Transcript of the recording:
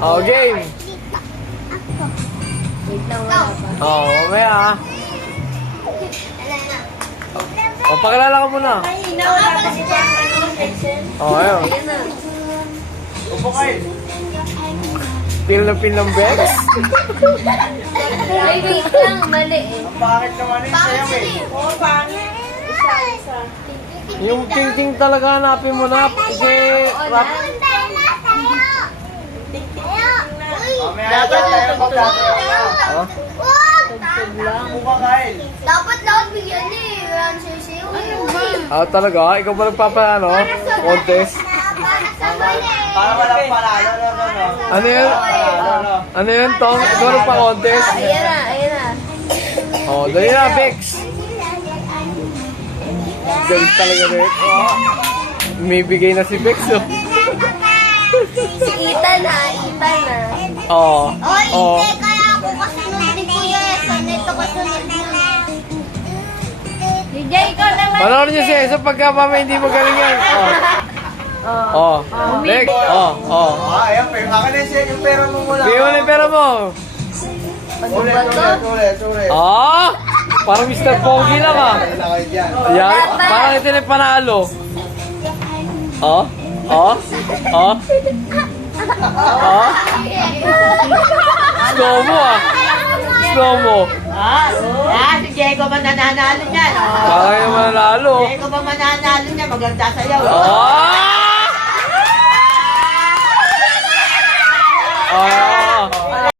Oh, game. Wait lang, wala pa. Oh, mamaya ah. Oh, pakilala ka muna. Oh, ayun. Ayan na. Upo kayo. Pil na pil ng Bex. Ay, wait lang, mali eh. Bakit naman yung sayo eh? Oo, pangit. Isa. Yung ting-ting talaga hanapin mo na. Kasi, rap. Mamaya tayo magkakaroon. Oh. Tugtog lang. Upo ka kayo. Dapat lahat bigyan niya eh. Wala siya siya. Ano ba? Ah, talaga? Ikaw ba nagpapaano? Contest? Para walang panalo, no? Ano yun? Ano yun, Tom? Ikaw nagpa-contest? Ayan na, ayan na. Oh, dali na, Bex. Galit talaga, Bex. Oh. May bigay na si Bex, oh. Si Ethan na, Ethan na. Oh. Oy, Oh. hindi kaya ako kasunod ni Kuya Eson. Ito kasunod niya. DJ, ikaw naman. Panoorin niyo si Eso pagka mamaya hindi magaling yan. Oh. Oh. Bex. Oh. Oh. Ayan, pero akin na siya yung pera mo muna. Bigay mo na yung pera mo. Ulit. Ah! Parang Mr. Pogi lang, ah. Kailangan dyan. Ayan. Parang ito na yung panalo. Oh. Oh. Oh. Oh. Slow mo, ah. Slow mo. Si Diego ba nananalo niyan? Parang yung manalo. Diego ba mananalo niyan? Maganda sa'yo. Ah! Ah!